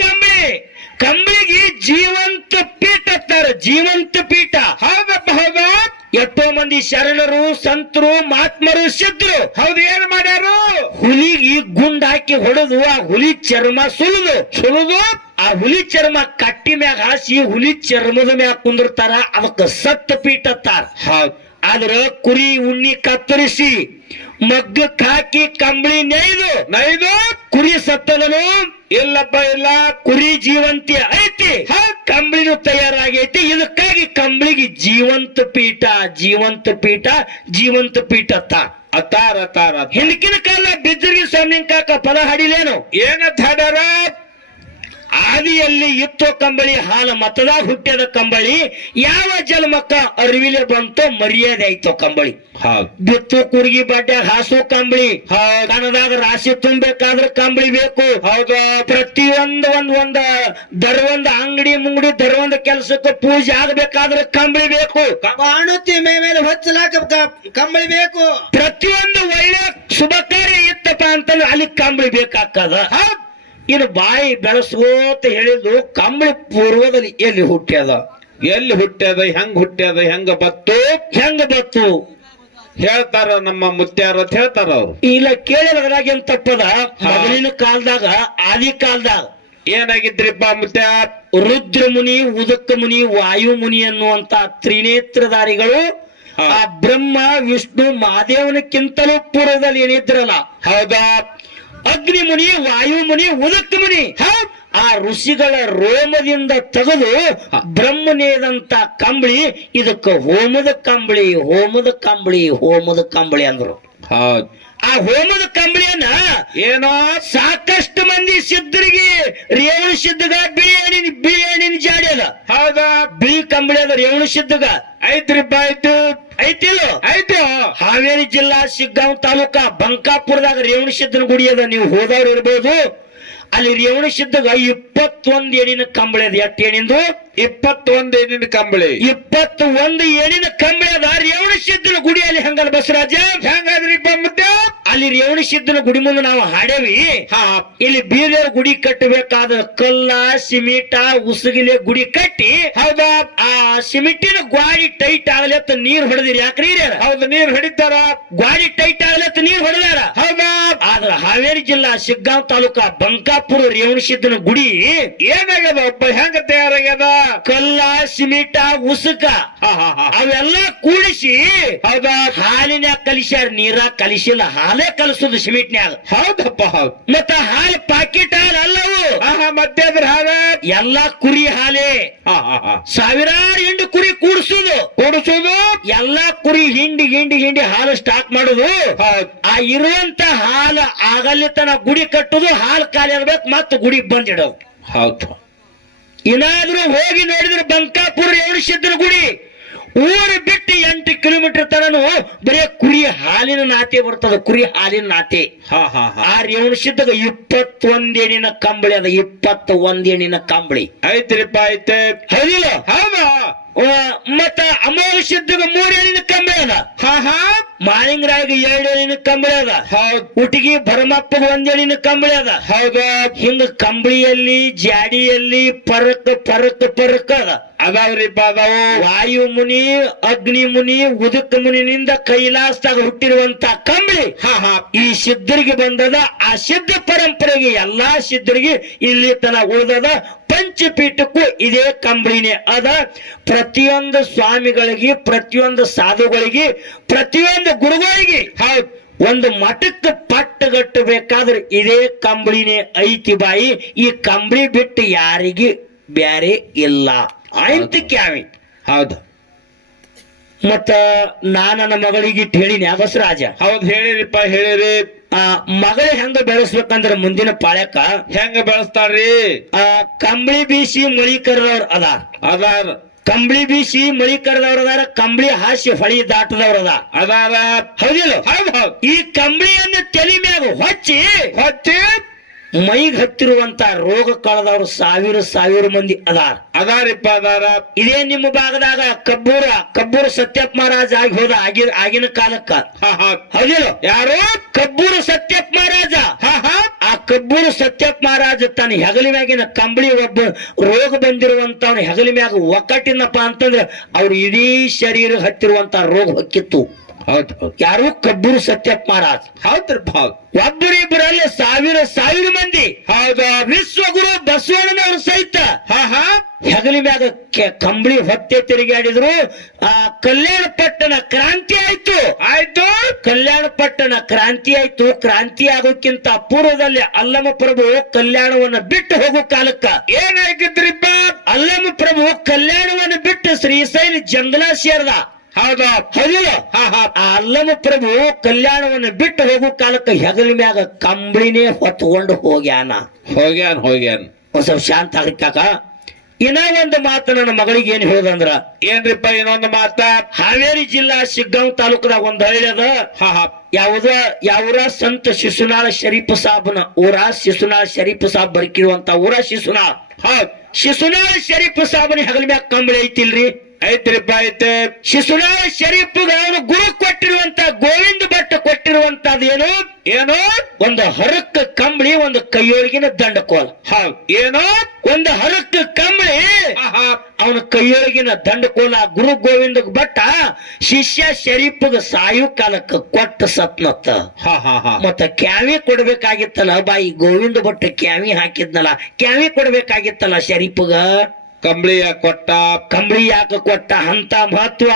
ಕಂಬಳಿ. ಕಂಬಳಿಗೆ ಜೀವಂತ ಪೀಠ ತರ ಜೀವಂತ ಪೀಠ. ಹೌದಪ್ಪ ಹೌದಾ ಎಷ್ಟೋ ಮಂದಿ ಶರಣರು, ಸಂತರು, ಮಹಾತ್ಮರು ಸಿದ್ರು. ಹೌದು, ಏನ್ ಮಾಡ್ಯಾರು? ಹುಲಿಗೆ ಗುಂಡ್ ಹಾಕಿ ಹೊಡೆದು, ಆ ಹುಲಿ ಚರ್ಮ ಸುಲಿದು ಸುಲಿದು, ಆ ಹುಲಿ ಚರ್ಮ ಕಟ್ಟಿ ಮ್ಯಾಗ ಹಾಸಿ, ಹುಲಿ ಚರ್ಮದ ಮ್ಯಾಗ ಕುಂದಿರ್ತಾರ. ಅದಕ್ಕ ಸತ್ತ ಪೀಠ ತಾರ ಹೌದ್. ಆದ್ರ ಕುರಿ ಉಣ್ಣಿ ಕತ್ತರಿಸಿ ಮಗ್ಗಕ್ ಹಾಕಿ ಕಂಬಳಿ ನೈದು ನೈದು ಕುರಿ ಸತ್ತದನು. ಇಲ್ಲಪ್ಪ ಇಲ್ಲ ಕುರಿ ಜೀವಂತಿ ಐತಿ. ಕಂಬಳಿನೂ ತಯಾರಾಗೈತಿ. ಇದಕ್ಕಾಗಿ ಕಂಬಳಿಗೆ ಜೀವಂತ ಪೀಠ ಜೀವಂತ ಪೀಠ ಜೀವಂತ ಪೀಠ ಅತ್ತ ಅತಾರ ಅತಾರ ಹಿಂದಿನ ಕಾಲ ಬಿದ್ದರಿಗೆ ಸ್ವಾಮಿ ಕಾಕ ಪದ ಹಾಡಿಲೇನು ಏನ ಹಾಡ್ಯಾರ? ಆದಿಯಲ್ಲಿ ಇತ್ತೋ ಕಂಬಳಿ ಹಾಲ ಮತದಾಗ ಹುಟ್ಟಿದ ಕಂಬಳಿ ಯಾವ ಜನ್ಮಕ್ಕ ಅರಿವಿಲೆ ಬಂತೋ ಮರ್ಯಾದೆ ಆಯ್ತೋ ಕಂಬಳಿ. ಬಿತ್ತು ಕುರ್ಗಿ ಬಾಟ್ಯಾಗ ಹಾಸು ಕಂಬಳಿ ಹೌದು ಕಣದಾಗ ರಾಶಿ ತುಂಬಬೇಕಾದ್ರೆ ಕಂಬಳಿ ಬೇಕು. ಹೌದು. ಪ್ರತಿಯೊಂದು ಒಂದ್ ಒಂದ ದರ್ವಂದ ಅಂಗಡಿ ಮುಂಗಡಿ ದರ್ವಂದ ಕೆಲಸಕ್ಕೆ ಪೂಜೆ ಆಗ್ಬೇಕಾದ್ರೆ ಕಂಬಳಿ ಬೇಕು. ಕಾಣುತ್ತಿ ಮೇ ಮೇಲೆ ಹೊಚ್ಚಲಾಕ ಕಂಬಳಿ ಬೇಕು. ಪ್ರತಿಯೊಂದು ಒಳ್ಳೆ ಶುಭ ಕಾರ್ಯ ಇತ್ತಪ್ಪ ಅಂತಂದ್ರೆ ಅಲ್ಲಿ ಕಂಬಳಿ ಬೇಕಾಗ್ತದ. ಇನ್ನು ಬಾಯಿ ಬೆಳೆಸ್ಕೋತ ಹೇಳಿದ್ದು ಕಂಬಳಿ ಪೂರ್ವದಲ್ಲಿ ಎಲ್ಲಿ ಹುಟ್ಟ್ಯದ? ಎಲ್ಲಿ ಹುಟ್ಟ್ಯದ? ಹೆಂಗ್ ಹುಟ್ಟ್ಯದ? ಹೆಂಗ ಬತ್ತು? ಹೆಂಗ ಬತ್ತು? ಹೇಳ್ತಾರ ನಮ್ಮ ಮುತ್ಯಾರ ಅಂತ ಹೇಳ್ತಾರ ಅವ್ರು. ಇಲ್ಲ ಕೇಳಿದ್ರಾಗ ಏನ್ ತಪ್ಪದ ಮೊದಲಿನ ಕಾಲದಾಗ ಆದಿ ಕಾಲದಾಗ. ಏನಾಗಿದ್ರಿಪ್ಪ ಮುತ್ಯ ರುದ್ರ ಮುನಿ ಉದಕ ಮುನಿ ವಾಯು ಮುನಿ ಅನ್ನುವಂತ ತ್ರಿನೇತ್ರಧಾರಿಗಳು ಆ ಬ್ರಹ್ಮ ವಿಷ್ಣು ಮಹಾದೇವನಕ್ಕಿಂತಲೂ ಪೂರ್ವದಲ್ಲಿ ಏನಿದ್ರಲ್ಲ ಹೌದಾ? ಅಗ್ನಿ ಮುನಿ ವಾಯು ಮುನಿ ಉದಕ ಮುನಿ ಆ ಋಷಿಗಳ ರೋಮದಿಂದ ತೆಗೆದು ಬ್ರಹ್ಮನೇದಂತ ಕಂಬಳಿ ಇದಕ್ಕೆ ಹೋಮದ ಕಂಬಳಿ ಹೋಮದ ಕಂಬಳಿ ಹೋಮದ ಕಂಬಳಿ ಅಂದ್ರು. ಹೌದ್. ಆ ಹೋಮದ ಕಂಬಳಿಯನ್ನ ಏನೋ? ಸಾಕಷ್ಟು ಮಂದಿ ಸಿದ್ಧರಿಗೆ ರೇವಣ ಸಿದ್ಧಗ ಬಿಳಿ ಬಿಳಿ ಹಣ್ಣಿನ ಜಾಡಿ ಅದ. ಹೌದಾ? ಬಿಳಿ ಕಂಬಳಿ ಅದ ರೇವಣ ಸಿದ್ಧಗ. ಐತ್ರಿಪ್ಪ ಆಯ್ತು ಐತಿಲ್ಲ? ಐತು ಹಾವೇರಿ ಜಿಲ್ಲಾ ಶಿಗ್ಗಾಂವ್ ತಾಲೂಕಾ ಬಂಕಾಪುರದಾಗ ರೇವಣ ಸಿದ್ಧನ ಗುಡಿ ಅದ. ನೀವು ಹೋದವ್ರು ಇರ್ಬೋದು. ಅಲ್ಲಿ ರೇವಣ ಸಿದ್ಧಗ ಇಪ್ಪತ್ತೊಂದು ಎಣಿನ ಕಂಬಳಿ ಅದ. ಎಷ್ಟು ಎಣಿಂದು ಇಪ್ಪತ್ತೊಂದು ಏನಿನ ಕಂಬಳಿ. ಇಪ್ಪತ್ತು ಒಂದು ಏಣಿನ ಕಂಬಳಿ ಅದ. ರೇವಣ ಸಿದ್ಧನ ಗುಡಿಯಲ್ಲಿ ಹಂಗಲ್ಲ ಬಸವರಾಜ? ಹೆಂಗಾದ್ರಿ ಬಂದ್ಬಿಟ್ಟೆ? ಅಲ್ಲಿ ರೇವಣ ಸಿದ್ಧನ ಗುಡಿ ಮುಂದೆ ನಾವು ಹಾಡೇವಿ. ಇಲ್ಲಿ ಬೀದರ್ ಗುಡಿ ಕಟ್ಟಬೇಕಾದ ಕಲ್ಲ ಸಿಮಿಟ ಉಸುಗಿಲೆ ಗುಡಿ ಕಟ್ಟಿ ಹೌದಾ? ಆ ಸಿಮಿಟಿನ ಗ್ವಾಡಿ ಟೈಟ್ ಆಗ್ಲತ್ತ ನೀರ್ ಹೊಡೆದಿರಿ. ಯಾಕ್ರಿ? ಹೌದು ನೀರ್ ಹೊಡಿತಾರ. ಗ್ವಾಡಿ ಟೈಟ್ ಆಗ್ಲತ್ತ ನೀರ್ ಆದ್ರ ಹಾವೇರಿ ಜಿಲ್ಲಾ ಶಿಗ್ಗಾಂವ್ ತಾಲೂಕಾ ಬಂಕಾಪುರ ರೇವಣಸಿದ್ದನ ಗುಡಿ ಏನಾಗ್ಯದ? ಒಬ್ಬ ಹೆಂಗ ತಯಾರಾಗ್ಯದ? ಕಲ್ಲ ಸಿಮಿಟ ಉಸುಕ ಅವೆಲ್ಲ ಕೂಡಿಸಿ ಹೌದಾ? ಹಾಲಿನ್ಯಾಗ ಕಲಿಸ್ಯಾರ ನೀರಾಗ ಕಲಿಸಿಲ್ಲ ಹಾಲೇ ಕಲಿಸೋದು ಸಿಮಿಟ್ನ್ಯಾಗ. ಹೌದಪ್ಪ ಹೌದು. ಮತ್ತ ಹಾಲು ಪಾಕಿಟ್ ಹಾಲು ಅಲ್ಲವು. ಮತ್ತೆ ಅದ್ರ ಹಾರ ಎಲ್ಲಾ ಕುರಿ ಹಾಲೇ. ಸಾವಿರಾರು ಹಿಂಡು ಕುರಿ ಕೂಡಿಸೋದು. ಕೂಡಿಸೋದು? ಎಲ್ಲಾ ಕುರಿ ಹಿಂಡಿ ಹಿಂಡಿ ಹಿಂಡಿ ಹಾಲು ಸ್ಟಾಕ್ ಮಾಡುದು. ಹೌದ್. ಆ ಇರುವಂತ ಹಾಲು ಆಗಲ್ಲಿತನ ಗುಡಿ ಕಟ್ಟುದು ಹಾಲು ಖಾಲಿ ಆಗ್ಬೇಕು ಮತ್ತೆ ಗುಡಿ ಬಂದಿಡವು ಹೌದು. ಏನಾದ್ರೂ ಹೋಗಿ ನೋಡಿದ್ರೆ ಬಂಕಾಪುರ ಎಣಿಸಿದ್ರು ಗುಡಿ. ಊರು ಬಿಟ್ಟು ಎಂಟು ಕಿಲೋಮೀಟರ್ ತನನು ಬರೀ ಕುರಿ ಹಾಲಿನ ನಾತೆ ಬರ್ತದ ಕುರಿ ಹಾಲಿನ ನಾತೆ. ಹಾ ಹಾ ಹಾ. ಆ ರೇವಣಸಿದ್ದಗ ಇಪ್ಪತ್ತೊಂದ್ ಎಣಿನ ಕಂಬಳಿ ಅದ ಇಪ್ಪತ್ತ ಒಂದೇಣಿನ ಎಣಿನ ಕಂಬಳಿ. ಐತ್ರಿಪ್ಪ ಐತೆ. ಹೌದಿಲ್ಲ ಹೌದಾ. ಮತ್ತ ಅಮೋಘ ಮೂರ್ ಎಣಿನ ಕಂಬಳಿ ಅದ. ಹಾ ಹಾ. ಮಾಳಿಂಗರಾಗ ಕಂಬಳಿ ಅದ. ಹೌದ್. ಉಟಿಗಿ ಭರಮಪ್ಪಗ ಒಂದೇಳಿನ ಕಂಬಳಿ ಅದ. ಹೌದ ಹಿಂಗ ಕಂಬಳಿಯಲ್ಲಿ ಜಾಡಿಯಲ್ಲಿ ಪರಕ್ ಪರಕ್ ಪರಕ್ ಅದ. ಅದಾವ್ರಿಪ್ಪ ಅದಾವು. ವಾಯು ಮುನಿ ಅಗ್ನಿ ಮುನಿ ಉದಕ ಮುನಿನಿಂದ ಕೈಲಾಸದಾಗ ಹುಟ್ಟಿರುವಂತ ಕಂಬಳಿ. ಹಾ ಹಾ. ಈ ಸಿದ್ಧರಿಗೆ ಬಂದದ ಆ ಸಿದ್ಧ ಪರಂಪರೆಗೆ ಎಲ್ಲಾ ಸಿದ್ಧರಿಗೆ ಇಲ್ಲಿ ತನ ಉಳಿದದ ಪಂಚಪೀಠಕ್ಕೂ ಇದೇ ಕಂಬಳಿನೇ ಅದ ಪ್ರತಿಯೊಂದು ಸ್ವಾಮಿಗಳಿಗೆ ಪ್ರತಿಯೊಂದು ಸಾಧುಗಳಿಗೆ ಪ್ರತಿಯೊಂದು ಗುರುಗಳಿಗೆ ಹೌದು ಒಂದು ಮಠಕ್ಕೆ ಪಟ್ಟಗಟ್ಟಬೇಕಾದ್ರೆ ಇದೇ ಕಂಬಳಿನೇ ಐತಿ ಬಾಯಿ. ಈ ಕಂಬಳಿ ಬಿಟ್ಟು ಯಾರಿಗೆ ಬ್ಯಾರೆ ಇಲ್ಲ. ಆಯ್ತು ಕ್ಯಾವಿ. ಹೌದು. ಮತ್ತ ನಾ ನನ್ನ ಮಗಳಿಗೆ ಇಟ್ಟು ಹೇಳಿನಿ ರಾಜ ಹೌದ್ ಹೇಳಿರಿಪ್ಪ ಹೇಳಿರಿ. ಆ ಮಗಳ ಹೆಂಗ ಬೆಳೆಸ್ಬೇಕಂದ್ರ ಮುಂದಿನ ಪಾಳ್ಯಕ್ಕ ಹೆಂಗ ಬೆಳೆಸ್ತಾರ್ರಿ? ಆ ಕಂಬಳಿ ಬೀಸಿ ಮಳಿ ಅದ. ಅದಾರ. ಅದಾರ ಕಂಬಳಿ ಬೀಸಿ ಮಳಿ ಕರೆದವ್ರ ಅದಾರ ಕಂಬಳಿ ಹಾಸಿ ಹೊಳಿ ದಾಟದವ್ರ ಅದ. ಅದಾರ. ಹೌದಿಲ್ಲ? ಹೌದ್ ಹೌದ್. ಈ ಕಂಬಳಿಯನ್ನು ತಲೆ ಮ್ಯಾಗ ಹೊಚ್ಚಿ ಹಚ್ಚಿ ಮೈಗ್ ಹತ್ತಿರುವಂತ ರೋಗ ಕಳೆದವರು ಸಾವಿರ ಸಾವಿರ ಮಂದಿ ಅದಾರ. ಅದಾರಿಪ್ಪ ಅದಾರ. ಇದೇ ನಿಮ್ಮ ಭಾಗದಾಗ ಕಬ್ಬೂರ ಕಬ್ಬೂರ ಸತ್ಯಪ್ಪ ಮಹಾರಾಜ ಆಗಿ ಹೋದ ಆಗಿ ಆಗಿನ ಕಾಲಕ್ಕ. ಹಾ ಹಾ. ಹೌದಿಲ್ಲ? ಯಾರು? ಕಬ್ಬೂರ ಸತ್ಯಪ್ಪ ಮಹಾರಾಜ. ಹಾ ಹಾ. ಆ ಕಬ್ಬೂರು ಸತ್ಯಪ್ಪ ಮಹಾರಾಜ ತನ್ನ ಹೆಗಲ ಮ್ಯಾಗಿನ ಕಂಬಳಿ ಒಬ್ಬ ರೋಗ ಬಂದಿರುವಂತವನ ಹೆಗಲ ಮ್ಯಾಗ ಒಕ್ಕಟ್ಟಿನಪ್ಪ ಅಂತಂದ್ರೆ ಅವ್ರ ಇಡೀ ಶರೀರ ಹತ್ತಿರುವಂತ ರೋಗ ಹೊಕ್ಕಿತ್ತು. ಹೌದ್. ಯಾರು ಕಬ್ಬೂರು ಸತ್ಯಪ್ಪ ಮಹಾರಾಜ್ ಹೌದ್ರಿಪ್ಪ ಹೌದ್ ಒಬ್ಬರಿಬ್ಬರಲ್ಲಿ ಸಾವಿರ ಸಾವಿರ ಮಂದಿ. ಹೌದು. ವಿಶ್ವಗುರು ಬಸವಣ್ಣನವರು ಸಹಿತ. ಹಾ ಹಾ. ಹೆಗಲಿ ಮ್ಯಾಗ ಕಂಬಳಿ ಹೊತ್ತೆ ತಿರುಗಾಡಿದ್ರು ಆ ಕಲ್ಯಾಣ ಪಟ್ಟಣ ಕ್ರಾಂತಿ ಆಯ್ತು. ಆಯ್ತು. ಕಲ್ಯಾಣ ಪಟ್ಟಣ ಕ್ರಾಂತಿ ಆಯ್ತು. ಕ್ರಾಂತಿ ಆಗೋಕ್ಕಿಂತ ಪೂರ್ವದಲ್ಲಿ ಅಲ್ಲಮ ಪ್ರಭು ಕಲ್ಯಾಣವನ್ನ ಬಿಟ್ಟು ಹೋಗೋ ಕಾಲಕ್ಕ. ಏನಾಗಿದ್ರಿಪ್ಪ ಅಲ್ಲಮ ಪ್ರಭು ಕಲ್ಯಾಣವನ್ನ ಬಿಟ್ಟು ಶ್ರೀಶೈಲ ಜಂಗಲ ಸೇರ್ದ ಹೌದಾ? ಹೌದಿಲ್ಲ ಹಾ ಹಾ. ಆ ಅಲ್ಲಮ ಪ್ರಭು ಕಲ್ಯಾಣವನ್ನ ಬಿಟ್ಟು ಹೋಗೋ ಕಾಲಕ್ಕೆ ಹೆಗಲ ಮ್ಯಾಗ ಕಂಬಳಿನೇ ಹೊತ್ಕೊಂಡು ಹೋಗ್ಯಾನ. ಹೋಗ್ಯಾನ ಹೋಗ್ಯಾನ. ಒಂದ್ ಸ್ವಲ್ಪ ಶಾಂತ ಆಗಕ್ಕಾಕ ಇನ್ನ ಒಂದು ಮಾತು ನನ್ನ ಮಗಳಿಗೆ ಏನ್ ಹೇಳುದಂದ್ರ? ಏನ್ರಿಪ್ಪ ಇನ್ನೊಂದು ಮಾತ? ಹಾವೇರಿ ಜಿಲ್ಲಾ ಸಿಗ್ಗಾಂವ್ ತಾಲೂಕದಾಗ ಒಂದ್ ಹಳ್ಳಿ ಅದ. ಹಾ ಹಾ. ಯಾವ್ದ? ಯಾವರ ಸಂತ ಶಿಶುನಾಳ ಶರೀಫ್ ಸಾಬ್ನ ಊರ ಶಿಶುನಾಳ ಶರೀಫ್ ಸಾಬ್ ಬರ್ಕಿರುವಂತ ಊರ ಶಿಶುನಾಳ್. ಹೌದ್. ಶಿಶುನಾಳ ಶರೀಫ್ ಸಾಬ್ನ ಹೆಗಲ ಮ್ಯಾಗ ಕಂಬಳಿ ಐತಿಲ್ರಿ? ಐತ್ರಿಪ್ಪ ಐತೆ ಶಿಶುನಾಳ ಶರೀಫ್ಗೆ ಅವನು ಗುರು ಕೊಟ್ಟಿರುವಂತ ಗೋವಿಂದ ಭಟ್ ಕೊಟ್ಟಿರುವಂತ ಏನು? ಏನು? ಒಂದು ಹರಕ್ಕ ಕಂಬಳಿ ಒಂದು ಕೈಯೊಳಗಿನ ದಂಡಕೋಲ. ಹೌದು ಏನು? ಒಂದು ಹರಕ್ಕ ಕಂಬಳಿ. ಅವನ ಕೈಯೊಳಗಿನ ದಂಡಕೋಲ. ಗುರು ಗೋವಿಂದ ಭಟ್ಟ ಶಿಷ್ಯ ಶರೀಫ್ಗೆ ಸಾಯು ಕಾಲಕ್ಕೆ ಕೊಟ್ಟ ಸತ್ನತ್ತ. ಮತ್ತ ಕ್ಯಾವಿ ಕೊಡ್ಬೇಕಾಗಿತ್ತಲ್ಲ ಬಾಯಿ ಗೋವಿಂದ ಭಟ್ ಕ್ಯಾವಿ ಹಾಕಿದ್ನಲ್ಲ. ಕ್ಯಾವಿ ಕೊಡ್ಬೇಕಾಗಿತ್ತಲ್ಲ ಶರೀಫಗ. ಕಂಬಳಿಯ ಕೊಟ್ಟ ಕಂಬಳಿ ಯಾಕೆ ಕೊಟ್ಟ ಅಂತ ಮಹತ್ವ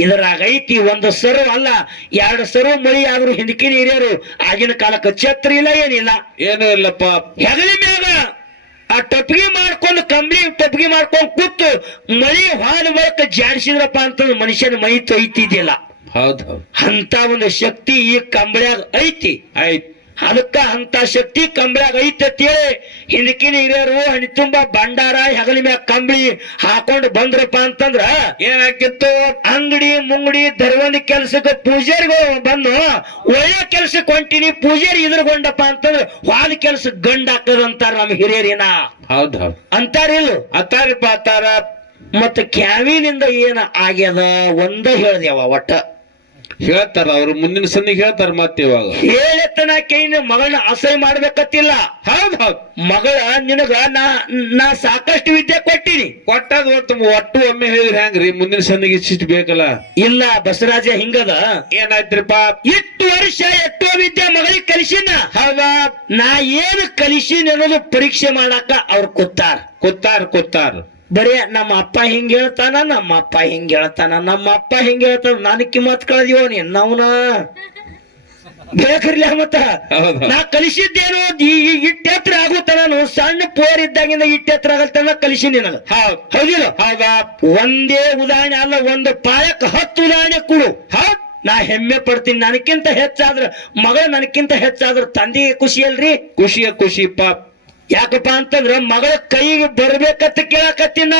ಇದರಾಗ ಐತಿ. ಒಂದು ಸರು ಅಲ್ಲ ಎರಡು ಸರು ಮಳಿ ಆದ್ರೂ ಹಿಂದಕಿನ ಹಿರಿಯರು ಆಗಿನ ಕಾಲಕ್ಕೆ ಛತ್ರ ಇಲ್ಲ ಏನಿಲ್ಲ. ಏನು ಇಲ್ಲಪ್ಪ. ಹೆಗಲಿ ಮ್ಯಾಗ ಆ ಟಪ್ಗಿ ಮಾಡ್ಕೊಂಡು ಕಂಬಳಿ ಟಪ್ಗಿ ಮಾಡ್ಕೊಂಡು ಕೂತು ಮಳಿ ಹಾಲು ಮೂಲಕ ಜಾಡಿಸಿದ್ರಪ್ಪ ಅಂತಂದ್ರೆ ಮನುಷ್ಯನ ಮೈ ತೊಯ್ತಿದ್ದಿಲ್ಲ. ಹೌದ್ ಹೌದ್. ಅಂತ ಒಂದು ಶಕ್ತಿ ಈ ಕಂಬಳಿಯಾಗ ಐತಿ. ಆಯ್ತ್ ಅದಕ್ಕ ಅಂತ ಶಕ್ತಿ ಕಂಬ್ಯಾಗ ಐತತಿ ಹಿಂದಕಿನ ಹಿರಿಯರು ಹಣಿ ತುಂಬಾ ಭಂಡಾರ ಹೆಗಲಿ ಮ್ಯಾಗ ಕಂಬಳಿ ಹಾಕೊಂಡು ಬಂದ್ರಪ್ಪ ಅಂತಂದ್ರ ಏನಾಕಿತ್ತು ಅಂಗಡಿ ಮುಂಗಡಿ ಧರ್ವಂದ ಕೆಲ್ಸಕ್ಕೆ ಪೂಜಾರಿಗಳು ಬಂದು ಒಳ್ಳೆ ಕೆಲ್ಸಕ್ಕೆ ಹೊಂಟಿನಿ ಪೂಜಾರಿ ಇದ್ರಗೊಂಡಪ್ಪ ಅಂತಂದ್ರ ವಾದ ಕೆಲ್ಸ ಗಂಡ ಹಾಕದಂತಾರ ನಮ್ಮ ಹಿರಿಯರಿನ. ಹೌದ್ ಹೌದ್. ಅಂತಾರಿಲ್ಲ. ಅತ್ತಾರಿಪ್ಪ ಅತ್ತಾರ ಮತ್ತ ಕ್ಯಾವಿನಿಂದ ಏನ ಆಗ್ಯದ ಒಂದ ಹೇಳ್ದೇವ ಒಟ್ಟ. ಹೇಳ್ತಾರ ಅವ್ರು ಮುಂದಿನ ಸಂದಿಗೆ ಹೇಳ್ತಾರ ಮತ್ತೆ ಇವಾಗ. ಹೇಳತನ ಕೈನ ಮಗಳನ್ನ ಅಸಹ್ಯ ಮಾಡ್ಬೇಕತ್ತಿಲ್ಲ. ಹೌದ್ ಹೌದ್. ಮಗಳ ನಿನಗ ನಾ ನಾ ಸಾಕಷ್ಟು ವಿದ್ಯೆ ಕೊಟ್ಟಿನಿ. ಕೊಟ್ಟದ್ ಒಟ್ಟು ಒಟ್ಟು ಒಮ್ಮೆ ಹೇಳಿದ್ರೆ ಹೆಂಗ್ರಿ? ಮುಂದಿನ ಸನ್ನಿಗೆ ಇಷ್ಟಿಷ್ಟು ಬೇಕಲ್ಲ? ಇಲ್ಲ ಬಸವರಾಜ ಹಿಂಗದ. ಏನಾಯ್ತ್ರಿಪ್ಪ? ಇಷ್ಟು ವರ್ಷ ಎಷ್ಟೋ ವಿದ್ಯೆ ಮಗಳಿಗೆ ಕಲಿಸಿನ. ಹೌದಾ? ನಾ ಏನು ಕಲಿಸಿನ ಅನ್ನೋದು ಪರೀಕ್ಷೆ ಮಾಡಾಕ ಅವ್ರು ಕೂತಾರ ಕೂತಾರ ಕೂತಾರ ಬರೇ ನಮ್ಮ ಅಪ್ಪ ಹಿಂಗ್ ಹೇಳ್ತಾನ ನಮ್ಮ ಅಪ್ಪ ಹಿಂಗ್ ಹೇಳ್ತಾನ ನಮ್ಮ ಅಪ್ಪ ಹಿಂಗ್ ಹೇಳ್ತಾನ ನಾನು ಕಿಮ್ಮತ್ ಕಳೆದಿವೋ ನಿನ್ನವನ ಬೇಕ್ರಿಲ್ಲ ಮತ್ತ? ಹೌದು. ನಾ ಕಲಿಸಿದ್ದೇನು ಇಟ್ಟ ಎತ್ತರ ಆಗುತ್ತ ನಾನು ಸಣ್ಣ ಪೋರ್ ಇದ್ದಾಗಿಂದ ಇಟ್ಟೆತ್ರ ಆಗಲ್ತಾನ ಆಗಲ್ತ ಕಲಿಸಿ ನಿನಗ. ಹೌದಿಲ್ಲ? ಹೌದಾ. ಒಂದೇ ಉದಾಹರಣೆ ಅಲ್ಲ ಒಂದು ಪಾಯಕ್ ಹತ್ತು ಉದಾಹರಣೆ ಕೊಡು. ಹ ನಾ ಹೆಮ್ಮೆ ಪಡ್ತೀನಿ ನನಕ್ಕಿಂತ ಹೆಚ್ಚಾದ್ರ ಮಗಳು ನನಕ್ಕಿಂತ ಹೆಚ್ಚಾದ್ರ ತಂದೆಗೆ ಖುಷಿ ಅಲ್ರಿ? ಖುಷಿಯ ಖುಷಿ ಪಾಪ್. ಯಾಕಪ್ಪ ಅಂತಂದ್ರೆ ಮಗಳ ಕೈಗೆ ಬರ್ಬೇಕತ್ತ ಕೇಳಾಕತ್ತಿನ.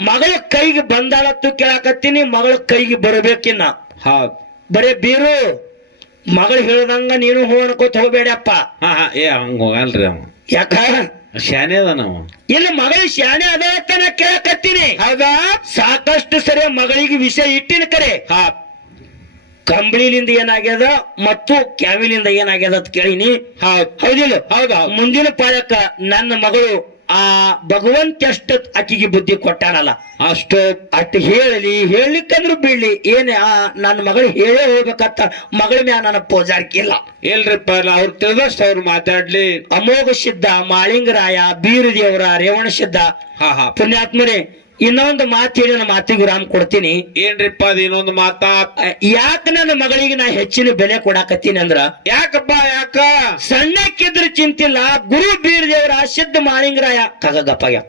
ಮಗಳ ಕೈಗೆ ಬಂದಾಳತ್ತು ಕೇಳಕತ್ತೀನಿ ಮಗಳ ಕೈಗೆ ಬರ್ಬೇಕಿನ್ನ. ಹಾ. ಬರೇ ಬೀರು ಮಗಳು ಹೇಳ್ದಂಗ ನೀನು ಹೂ ಅನ್ಕೋತ ಹೋಗ್ಬೇಡಪ್ಪ. ಏ ಹಂಗ ಹೋಗಲ್ರಿ ಅವ. ಯಾಕ? ಶಾನೆ ಅದ ನಾವು ಇಲ್ಲ ಮಗಳ ಶಾಣೆ ಅದ ಅಂತ ನಾ ಕೇಳಕತ್ತೀನಿ. ಹೌದಾ? ಸಾಕಷ್ಟು ಸರಿ ಮಗಳಿಗೆ ವಿಷಯ ಇಟ್ಟಿನ ಕರೆ. ಹಾ. ಕಂಬಳಿಲಿಂದ ಏನಾಗ್ಯದ ಮತ್ತು ಕ್ಯಾವಿಲಿಂದ ಏನಾಗ್ಯದ ಅಂತ ಕೇಳಿನಿ. ಹೌದ್. ಹೌದಿಲ್ಲ? ಹೌದ್ ಮುಂದಿನ ಪಾಯಕ ನನ್ನ ಮಗಳು ಆ ಭಗವಂತ ಅಷ್ಟ ಅಕ್ಕಿಗೆ ಬುದ್ಧಿ ಕೊಟ್ಟಾನಲ್ಲ. ಅಷ್ಟು ಅಟ್ ಹೇಳಲಿ ಹೇಳಲಿಕ್ಕಂದ್ರು ಬೀಳ್ಲಿ. ಏನು ಆ ನನ್ನ ಮಗಳು ಹೇಳೇ ಹೋಗ್ಬೇಕಂತ ಮಗಳ ಮ್ಯಾ ನನ್ನ ಪೋಜಾರಿಕೆ ಇಲ್ಲ ಇಲ್ರಿಪ್ಪ ಅವ್ರು ತಿಳಿದಷ್ಟು ಅವ್ರು ಮಾತಾಡ್ಲಿ. ಅಮೋಘ ಸಿದ್ಧ ಮಾಳಿಂಗರಾಯ ಬೀರದೇವರ ರೇವಣ ಸಿದ್ಧ. ಹಾ ಹಾ. ಪುಣ್ಯಾತ್ಮರೇ ಇನ್ನೊಂದು ಮಾತು ಹೇಳಿ ನನ್ನ ಮಾತಿಗೆ ರಾಮ್ ಕೊಡ್ತೀನಿ. ಏನ್ರಿಪ್ಪ ಅದ ಇನ್ನೊಂದು ಮಾತಾ? ಯಾಕ ನನ್ನ ಮಗಳಿಗೆ ನಾ ಹೆಚ್ಚಿನ ಬೆಲೆ ಕೊಡಾಕತ್ತೀನಿ ಅಂದ್ರ? ಯಾಕಪ್ಪ ಯಾಕ? ಸಣ್ಣಕ್ಕಿದ್ರ ಚಿಂತಿಲ್ಲ ಗುರು ಬೀರದೇವರ ಸಿದ್ಧ ಮಾಳಿಂಗರಾಯ ಕಗಗಪ್ಪಯ್ಯ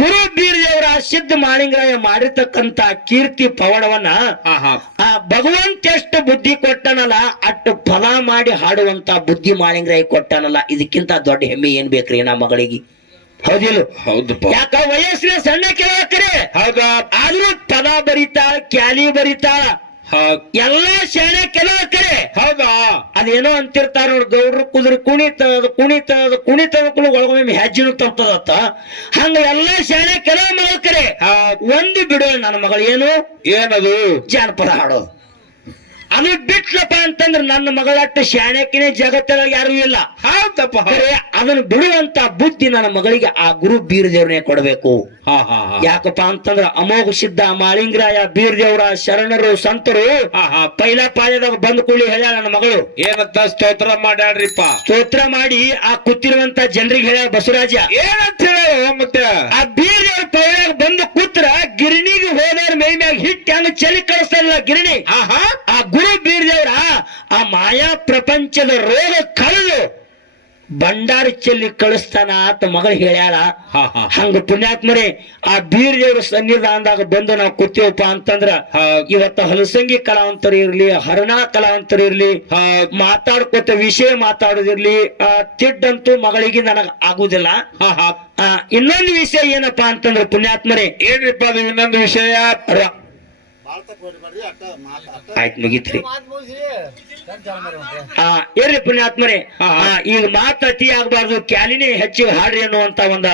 ಗುರು ಬೀರದೇವರ ಸಿದ್ಧ ಮಾಲಿಂಗರಾಯ ಮಾಡಿರ್ತಕ್ಕಂತ ಕೀರ್ತಿ ಪವಾಡವನ್ನ ಆ ಭಗವಂತ ಎಷ್ಟು ಬುದ್ಧಿ ಕೊಟ್ಟನಲ್ಲ ಅಟ್ಟು ಫಲ ಮಾಡಿ ಹಾಡುವಂತ ಬುದ್ಧಿ ಮಾಲಿಂಗರಾಯ ಕೊಟ್ಟನಲ್ಲ. ಇದಕ್ಕಿಂತ ದೊಡ್ಡ ಹೆಮ್ಮೆ ಏನ್ ಬೇಕ್ರಿ ನಾ ಮಗಳಿಗೆ? ಹೌದಿಲ್ಲ. ಹೌದಪ್ಪ. ಯಾಕ ವಯಸ್ಸಿನ ಸಣ್ಣ ಕೇಳಕ್ರೆ ಹೌದಾ ಆದ್ರೂ ಪದ ಬರಿತಾಳ ಕ್ಯಾಲಿ ಬರಿತಾಳ ಎಲ್ಲಾ ಶಾಣೆ ಕೆಲವಕ್ಕರೆ ಹೌದಾ ಅದೇನೋ ಅಂತಿರ್ತಾರ ನೋಡ್ ಗೌಡ್ರು ಕುದುರೆ ಕುಣಿತದ ಕುಣಿತದ ಕುಣಿತದ ಕುಳು ಒಳಗೊಮ್ಮೆ ಹೆಜ್ಜಿನ ತಪ್ಪದತ್ತ ಹಂಗ ಎಲ್ಲಾ ಶಾಣೆ ಕೆಲವು ಮಗಳ್ಕರೆ ಒಂದು ಬಿಡು ನನ್ನ ಮಗಳು ಏನು? ಏನದು? ಜಾನಪದ ಹಾಡೋದು. ಅದು ಬಿಟ್ಲಪ್ಪ ಅಂತಂದ್ರ ನನ್ನ ಮಗಳಟ್ಟ ಶಾಣಕ್ಕಿನೇ ಜಗತ್ತಲ್ಲ ಯಾರು ಇಲ್ಲ. ಹೌದಪ್ಪ. ಅದನ್ನು ಬಿಡುವಂತ ಬುದ್ಧಿ ನನ್ನ ಮಗಳಿಗೆ ಆ ಗುರು ಬೀರದೇವ್ರನೇ ಕೊಡಬೇಕು. ಯಾಕಪ್ಪ ಅಂತಂದ್ರ ಅಮೋಘ ಸಿದ್ಧ ಮಾಳಿಂಗರಾಯ ಬೀರದೇವ್ರ ಶರಣರು ಸಂತರು. ಹಾ ಹಾ. ಪೈಲ ಪಾಳ್ಯದಾಗ ಬಂದ ಕೂಡಲಿ ಹೇಳ ನನ್ನ ಮಗಳು. ಏನಂತ ಸ್ತೋತ್ರ ಮಾಡ್ಯಾಡ್ರಿಪ್ಪ. ಸ್ತೋತ್ರ ಮಾಡಿ ಆ ಕೂತಿರುವಂತ ಜನರಿಗೆ ಹೇಳ ಬಸವರಾಜ. ಏನಂತ ಹೇಳ ಮತ್ತೆ? ಆ ಬೀರದೇವ್ರ ಪೈಲಾಗ ಬಂದು ಕೂತ್ರ ಗಿರಣಿಗೆ ಹೋದವ್ರ ಮೈ ಮ್ಯಾಗ ಹಿಟ್ಟು ಹಂಗ ಕಳಿಸ್ತಾ ಇಲ್ಲ ಗಿರಣಿ. ಹಾ ಹಾ. ಆ ಗುರು ಬೀರದೇವ್ರ ಆ ಮಾಯಾ ಪ್ರಪಂಚದ ರೋಗ ಕಳೆದು ಭಂಡಾರ ಚೆಲ್ಲಿ ಕಳಿಸ್ತಾನ ಅಂತ ಮಗಳು ಹೇಳ್ಯಾಳ. ಹಂಗ ಪುಣ್ಯಾತ್ಮರೇ ಆ ಬೀರದೇವ್ರ ಸನ್ನಿಧಾನದಾಗ ಬಂದು ನಾವು ಕೂತೀವಪ್ಪ ಅಂತಂದ್ರ ಇವತ್ತ ಹಲಸಂಗಿ ಕಲಾವಂತರು ಇರ್ಲಿ ಹರಣಾ ಕಲಾವಂತರು ಇರ್ಲಿ ಮಾತಾಡ್ಕೊತ ವಿಷಯ ಮಾತಾಡೋದಿರ್ಲಿ ಆ ತಿಡ್ಡಂತೂ ಮಗಳಿಗೆ ನನಗ ಆಗುದಿಲ್ಲ. ಇನ್ನೊಂದು ವಿಷಯ ಏನಪ್ಪಾ ಅಂತಂದ್ರ ಪುಣ್ಯಾತ್ಮರೇ ಏನ್ರಿಪ್ಪ ಅದು ಇನ್ನೊಂದು ವಿಷಯ? ಆಯ್ತು ಮುಗಿತ್ರಿ. ಪುಣ್ಯಾತ್ಮರೇ? ಹಾ, ಹಾ. ಆ, ಈಗ ಮಾತು ಅತಿ ಆಗ್ಬಾರ್ದು ಕ್ಯಾಲಿನೇ ಹೆಚ್ಚಿಗೆ ಹಾಡ್ರಿ ಅನ್ನುವಂತ ಒಂದ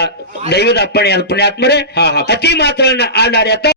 ದೈವದ ಅಪ್ಪಣೆ ಅಲ್ಲಿ ಪುಣ್ಯಾತ್ಮರೇ. ಅತಿ ಮಾತ್ರ ಆಡಾರಿ